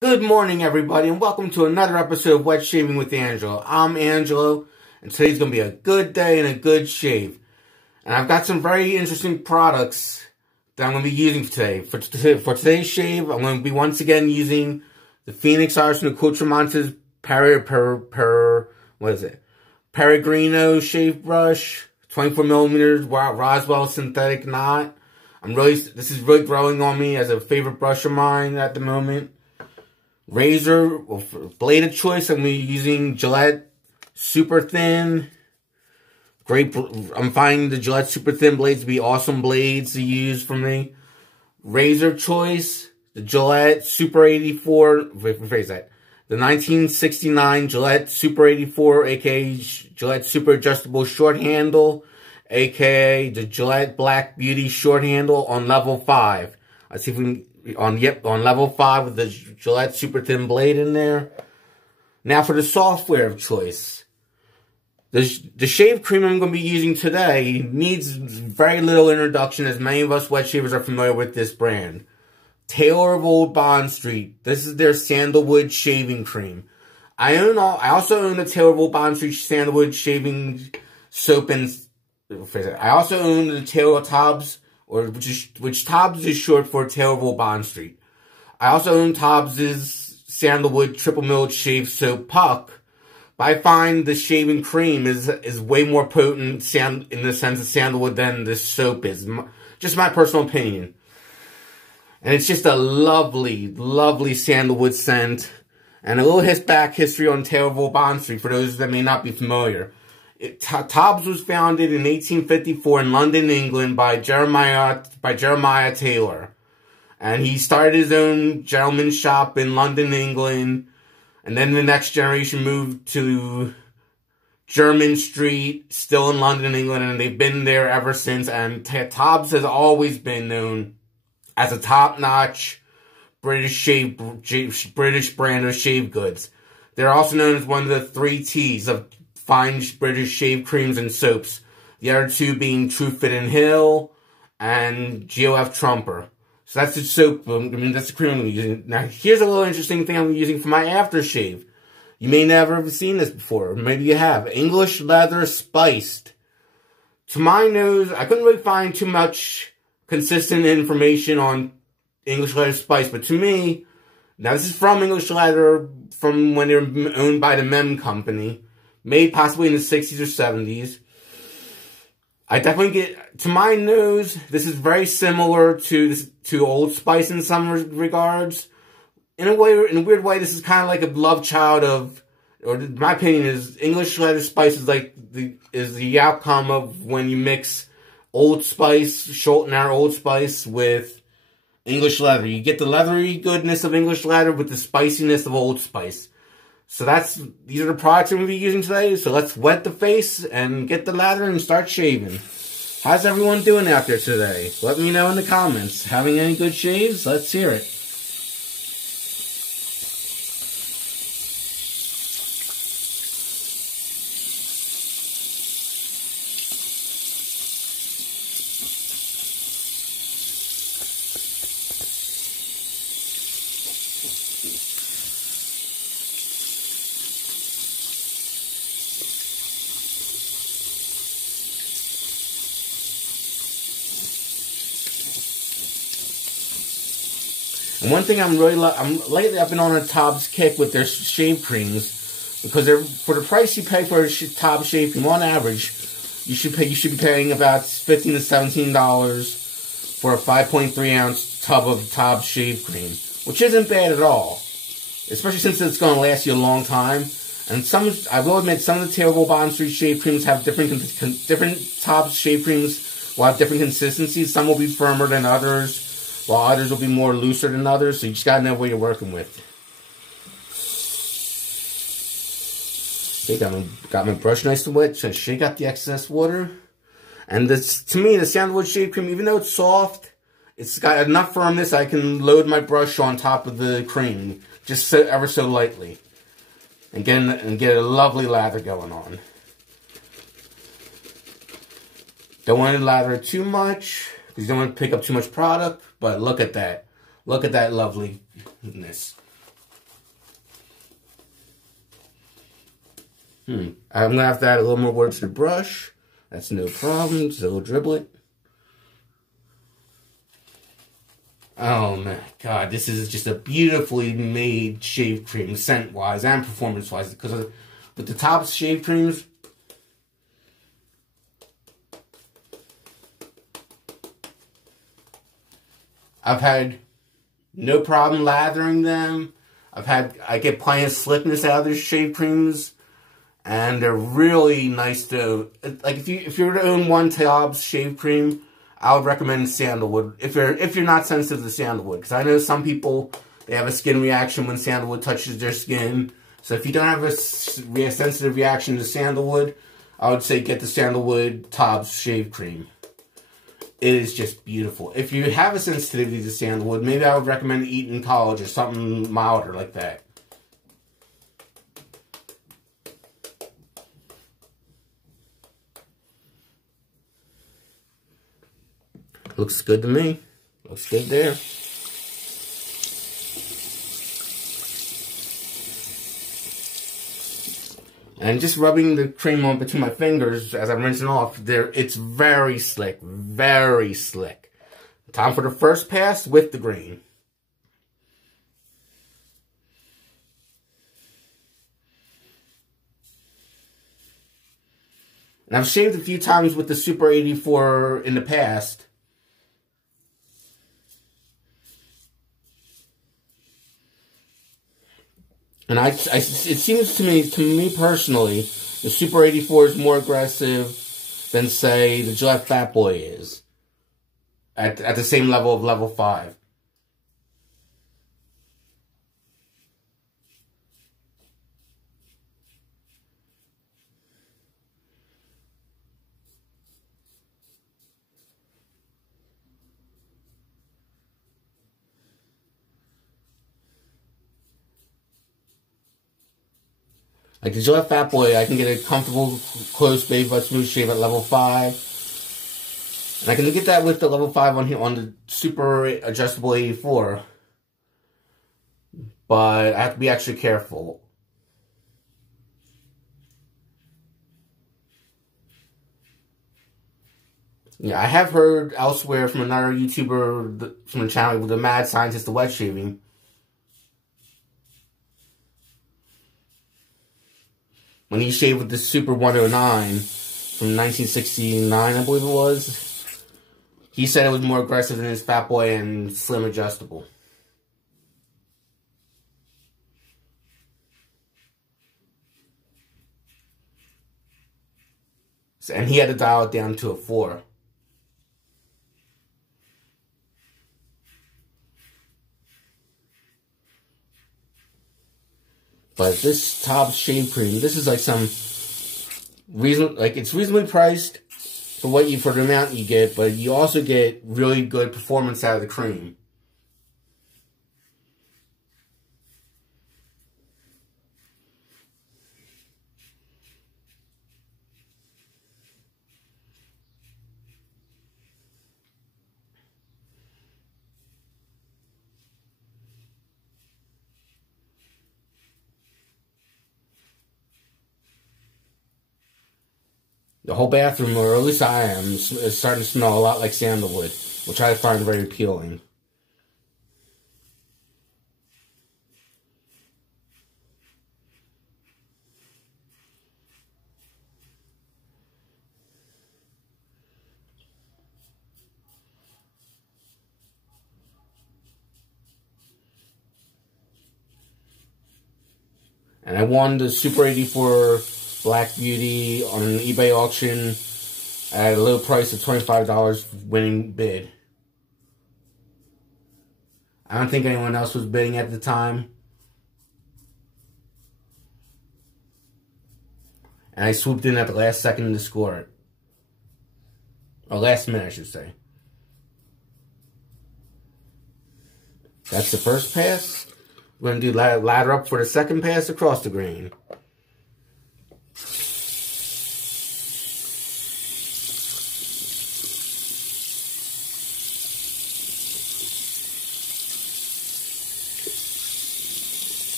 Good morning, everybody, and welcome to another episode of Wet Shaving with Angelo. I'm Angelo, and today's going to be a good day and a good shave. And I've got some very interesting products that I'm going to be using today. For today's shave, I'm going to be once again using the Phoenix Arts and Accoutrements Peregrino shave brush, 24 millimeters Roswell synthetic knot. This is really growing on me as a favorite brush of mine at the moment. Razor, for blade of choice, I'm using Gillette Super Thin. I'm finding the Gillette Super Thin blades to be awesome blades to use for me. Razor choice, the Gillette Super 84, rephrase that. The 1969 Gillette Super 84, aka Gillette Super Adjustable Short Handle, aka the Gillette Black Beauty Short Handle on level 5. Let's see if we can... on level 5 with the Gillette Super Thin blade in there. Now for the software of choice. The shave cream I'm going to be using today needs very little introduction, as many of us wet shavers are familiar with this brand. Taylor of Old Bond Street. This is their Sandalwood shaving cream. I also own the Taylor of Old Bond Street Sandalwood shaving soap, and I also own the Taylor TOBS, which TOBS is short for Taylor of Old Bond Street. I also own TOBS' Sandalwood Triple Milled Shave Soap Puck, but I find the shaving cream is way more potent in the sense of sandalwood than this soap is. Just my personal opinion. And it's just a lovely, lovely sandalwood scent. And a little history on Taylor of Old Bond Street for those that may not be familiar. TOBS was founded in 1854 in London, England by Jeremiah Taylor. And he started his own gentleman's shop in London, England. And then the next generation moved to Jermyn Street, still in London, England. And they've been there ever since. And TOBS has always been known as a top-notch British brand of shave goods. They're also known as one of the 3 T's of fine British shave creams and soaps. The other 2 being Truefit and Hill and GOF Trumper. So that's the soap, that's the cream I'm using. Now, here's a little interesting thing I'm using for my aftershave. You may never have seen this before. Maybe you have. English Leather Spiced. To my nose, I couldn't really find too much consistent information on English Leather Spiced, but to me, now this is from English Leather, from when they were owned by the Mem Company. Made possibly in the 60s or 70s. I definitely get, to my nose, this is very similar to Old Spice in some regards. In a weird way, this is kind of like a love child of, or my opinion is, English Leather Spice is the outcome of when you mix Old Spice, Schultener Old Spice with English Leather. You get the leathery goodness of English Leather with the spiciness of Old Spice. So these are the products I'm going to be using today. So let's wet the face and get the lather and start shaving. How's everyone doing out there today? Let me know in the comments. Having any good shaves? Let's hear it. And one thing lately I've been on a TOBS kick with their shave creams, because for the price you pay for a TOBS shave cream on average, you should be paying about $15 to $17 for a 5.3 ounce tub of TOBS shave cream, which isn't bad at all, especially since it's going to last you a long time. And I will admit, some of the Taylor of Old Bond Street shave creams have different TOBS shave creams will have different consistencies. Some will be firmer than others, while others will be more looser than others, so you just gotta know what you're working with. Okay, got my brush nice and wet, so shake out the excess water. And to me, the Sandalwood shave cream, even though it's soft, it's got enough firmness I can load my brush on top of the cream, just ever so lightly. And get a lovely lather going on. Don't want to lather it too much, because you don't want to pick up too much product, but look at that. Look at that loveliness. I'm gonna have to add a little more water to the brush. That's no problem. Just a little driblet. Oh my god, this is just a beautifully made shave cream, scent-wise and performance-wise. Because with the TOBS shave creams, I've had no problem lathering them. I get plenty of slickness out of their shave creams, and they're really nice to, like, if you're to own one TOBS shave cream, I would recommend sandalwood if you're not sensitive to sandalwood, because I know some people, they have a skin reaction when sandalwood touches their skin. So if you don't have a sensitive reaction to sandalwood, I would say get the sandalwood TOBS shave cream. It is just beautiful. If you have a sensitivity to sandalwood, maybe I would recommend Eton College or something milder like that. Looks good to me. Looks good there. And just rubbing the cream on between my fingers as I'm rinsing off, it's very slick. Very slick. Time for the first pass with the green. And I've shaved a few times with the Super 84 in the past. And it seems to me personally, the Super 84 is more aggressive than, say, the Gillette Fat Boy is. At the same level of level 5. Like the Gillette Fat Boy, I can get a comfortable, close baby butt smooth shave at level 5. And I can get that with the level 5 on here on the Super Adjustable 84. But I have to be extra careful. Yeah, I have heard elsewhere from another YouTuber from the channel, the Mad Scientist of Wet Shaving, when he shaved with the Super 109 from 1969, I believe it was, he said it was more aggressive than his Fat Boy and Slim Adjustable. And he had to dial it down to a 4. But this TOBS shave cream, this is like some it's reasonably priced for for the amount you get, but you also get really good performance out of the cream. The whole bathroom, or at least I am, is starting to smell a lot like sandalwood, which I find very appealing. And I won the Super 84 Black Beauty on an eBay auction at a low price of $25 winning bid. I don't think anyone else was bidding at the time. And I swooped in at the last second to score it. Or last minute, I should say. That's the first pass. We're going to do ladder up for the second pass across the grain.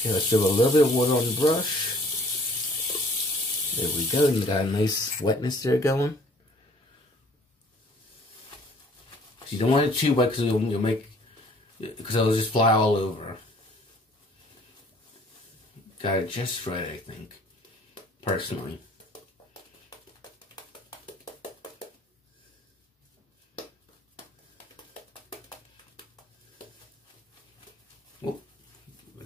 Okay, let's do a little bit of water on the brush. There we go. You got a nice wetness there going. You don't want it too wet because it'll just fly all over. Got it just right, I think, personally. Whoop.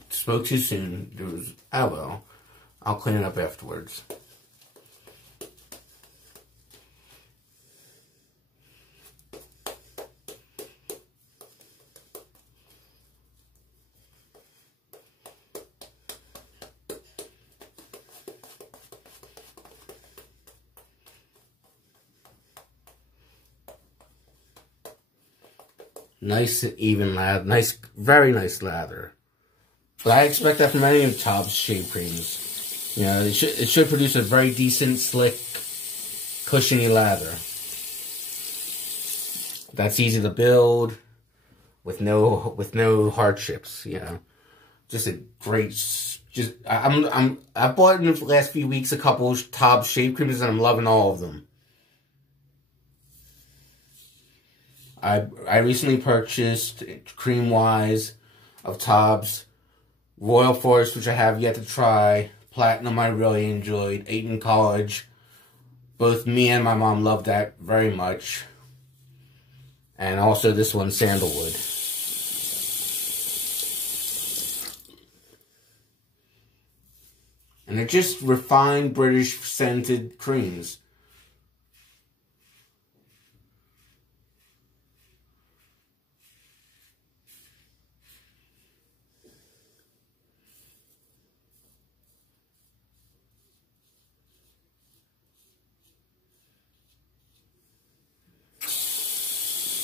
Spoke too soon. Oh well. I'll clean it up afterwards. Nice even lather, very nice lather. But I expect that from any of TOBS shave creams. You know, it should produce a very decent, slick, cushiony lather. That's easy to build with no hardships. You know, just a great. I bought in the last few weeks a couple of TOBS shave creams and I'm loving all of them. I recently purchased, cream-wise, of TOBS, Royal Forest, which I have yet to try, Platinum I really enjoyed, ate in college. Both me and my mom loved that very much. And also this one, Sandalwood. And they're just refined British scented creams.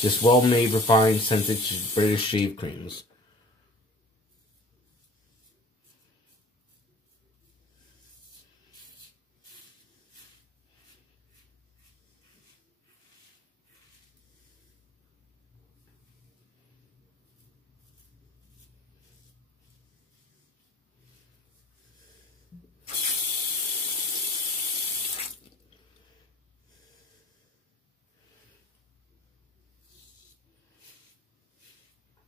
Just well-made, refined, scented British shave creams.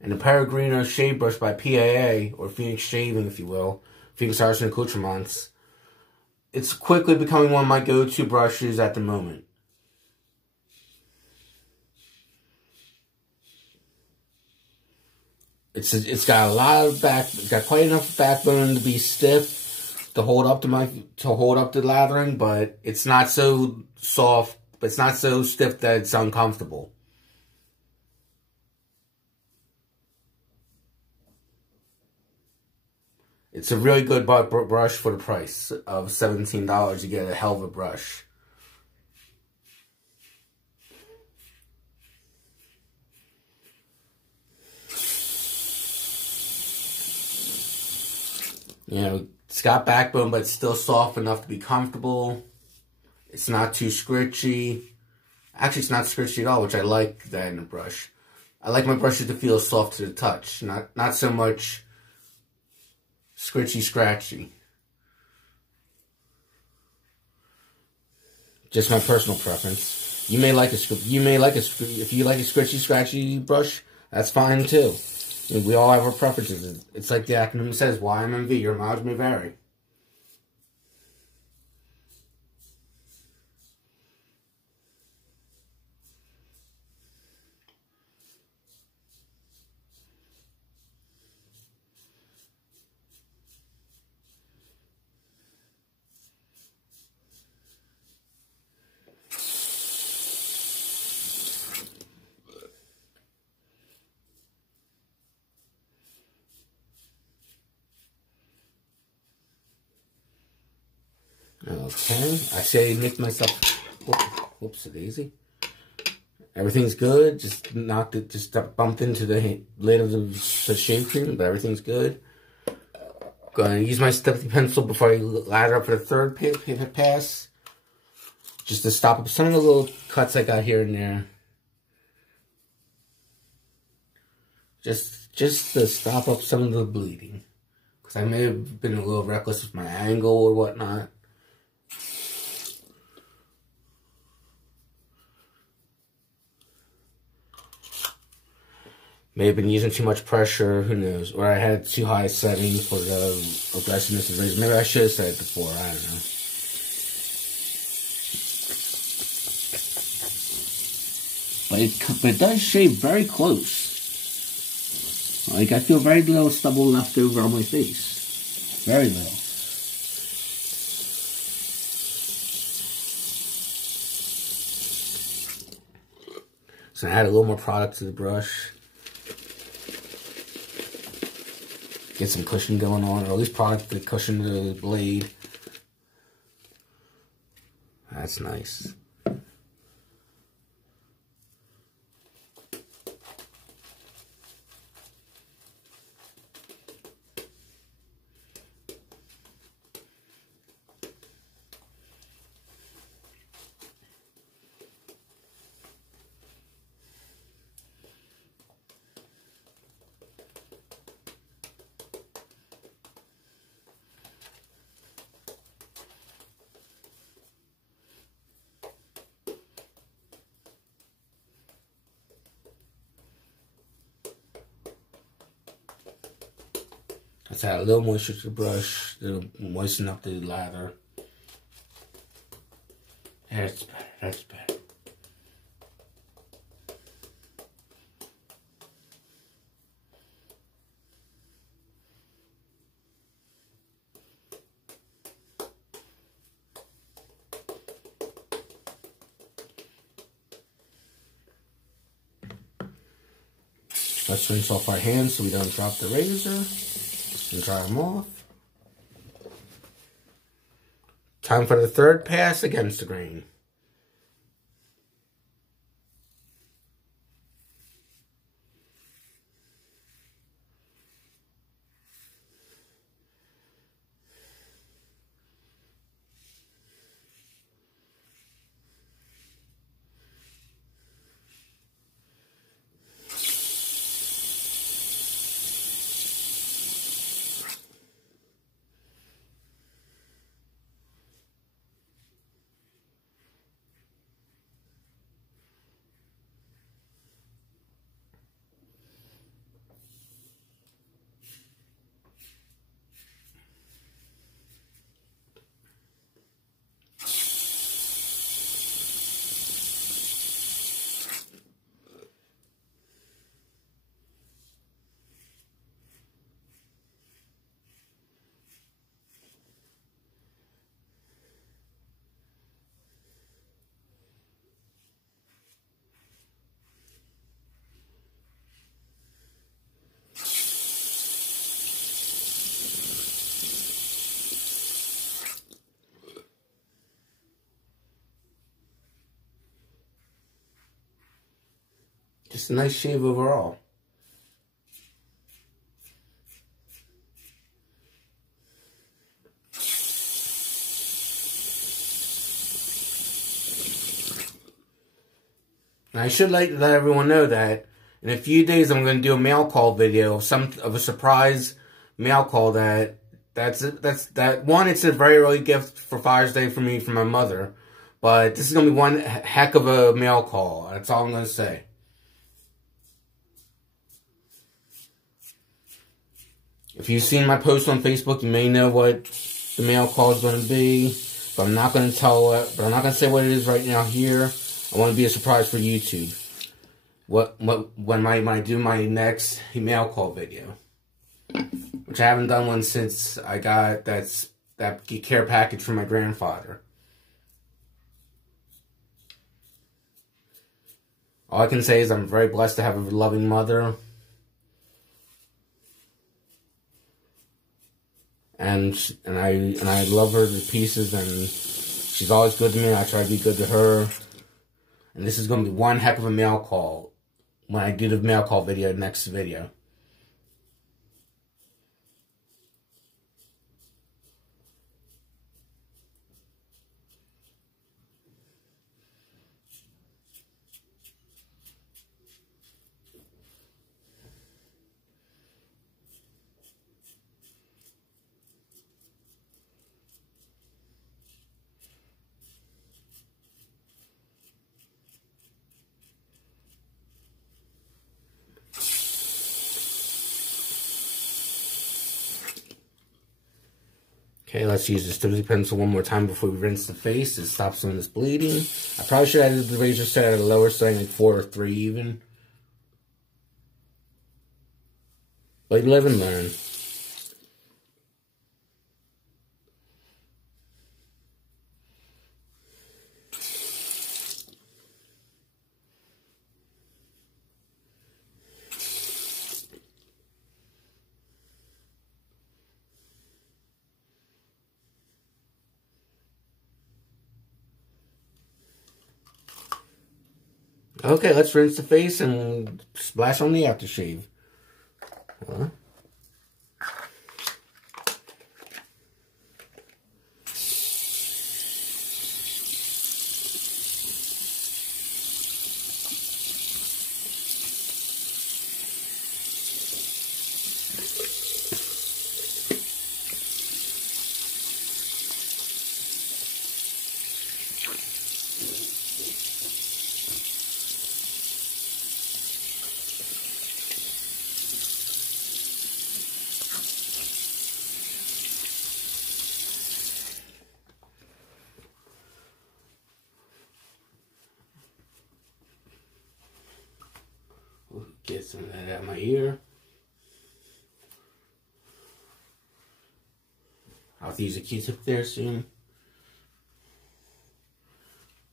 And the Peregrino Shave Brush by PAA, or Phoenix Shaving, if you will, Phoenix Arts and Accoutrements. It's quickly becoming one of my go-to brushes at the moment. It's got a lot of it's got quite enough backbone to be stiff to hold up the lathering, but it's not so soft, but it's not so stiff that it's uncomfortable. It's a really good brush for the price of $17. You get a hell of a brush. You know, it's got backbone, but it's still soft enough to be comfortable. It's not too scritchy. Actually, it's not scritchy at all, which I like that in a brush. I like my brushes to feel soft to the touch, not so much scritchy, scratchy. Just my personal preference. If you like a scritchy, scratchy brush, that's fine too. We all have our preferences. It's like the acronym says, YMMV, your mileage may vary. Okay, I say nicked myself. Whoops, daisy. Everything's good. Just bumped into the lid of the shave cream, but everything's good. Gonna use my stepping pencil before I lather up for the third pass, just to stop up some of the little cuts I got here and there. Just to stop up some of the bleeding, because I may have been a little reckless with my angle or whatnot. May have been using too much pressure, who knows. Or I had too high a setting for the aggressiveness of the razor. Maybe I should have said it before, I don't know. But it does shave very close. Like, I feel very little stubble left over on my face. Very little. So I add a little more product to the brush. Get some cushion going on, or at least product to cushion the blade. That's nice. Let's add a little moisture to the brush. It'll moisten up the lather. That's better. That's better. Let's rinse off our hands so we don't drop the razor. And dry them off. Time for the third pass against the grain. Just a nice shave overall. And I should like to let everyone know that in a few days I'm going to do a mail call video of a surprise mail call that's one. It's a very early gift for Father's Day for me from my mother, but this is going to be one heck of a mail call. That's all I'm going to say. If you've seen my post on Facebook, you may know what the mail call is going to be, but I'm not going to tell it. But I'm not going to say what it is right now here. I want to be a surprise for YouTube. When I do my next mail call video, which I haven't done one since I got that care package from my grandfather. All I can say is I'm very blessed to have a loving mother. And I love her to pieces, and she's always good to me. I try to be good to her. And this is going to be one heck of a mail call when I do the mail call video next video. Okay, let's use this Tippy pencil one more time before we rinse the face. It stops some of this bleeding. I probably should have added the razor set at a lower setting, like 4 or 3 even. But you live and learn. Okay, let's rinse the face and splash on the aftershave. Get some of that out of my ear. I'll have to use a Q-tip there soon.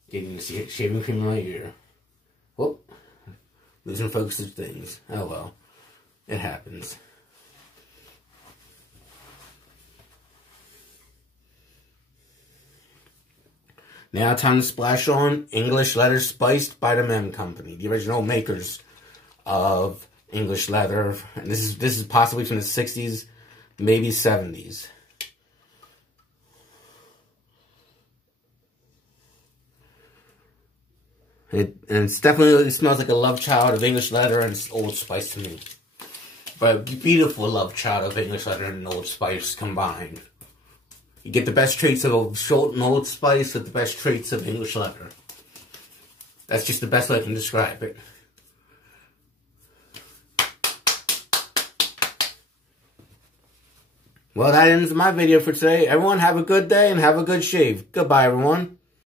Getting the shaving cream in my ear. Whoop. Losing focus of things. Oh well. It happens. Now time to splash on English Leather Spiced by the Mem Company, the original makers of English leather. And this is possibly from the 60s, maybe 70s. And it's definitely, it smells like a love child of English leather and Old Spice to me. But a beautiful love child of English leather and Old Spice combined. You get the best traits of Old Spice with the best traits of English leather. That's just the best way I can describe it. Well, that ends my video for today. Everyone have a good day and have a good shave. Goodbye, everyone.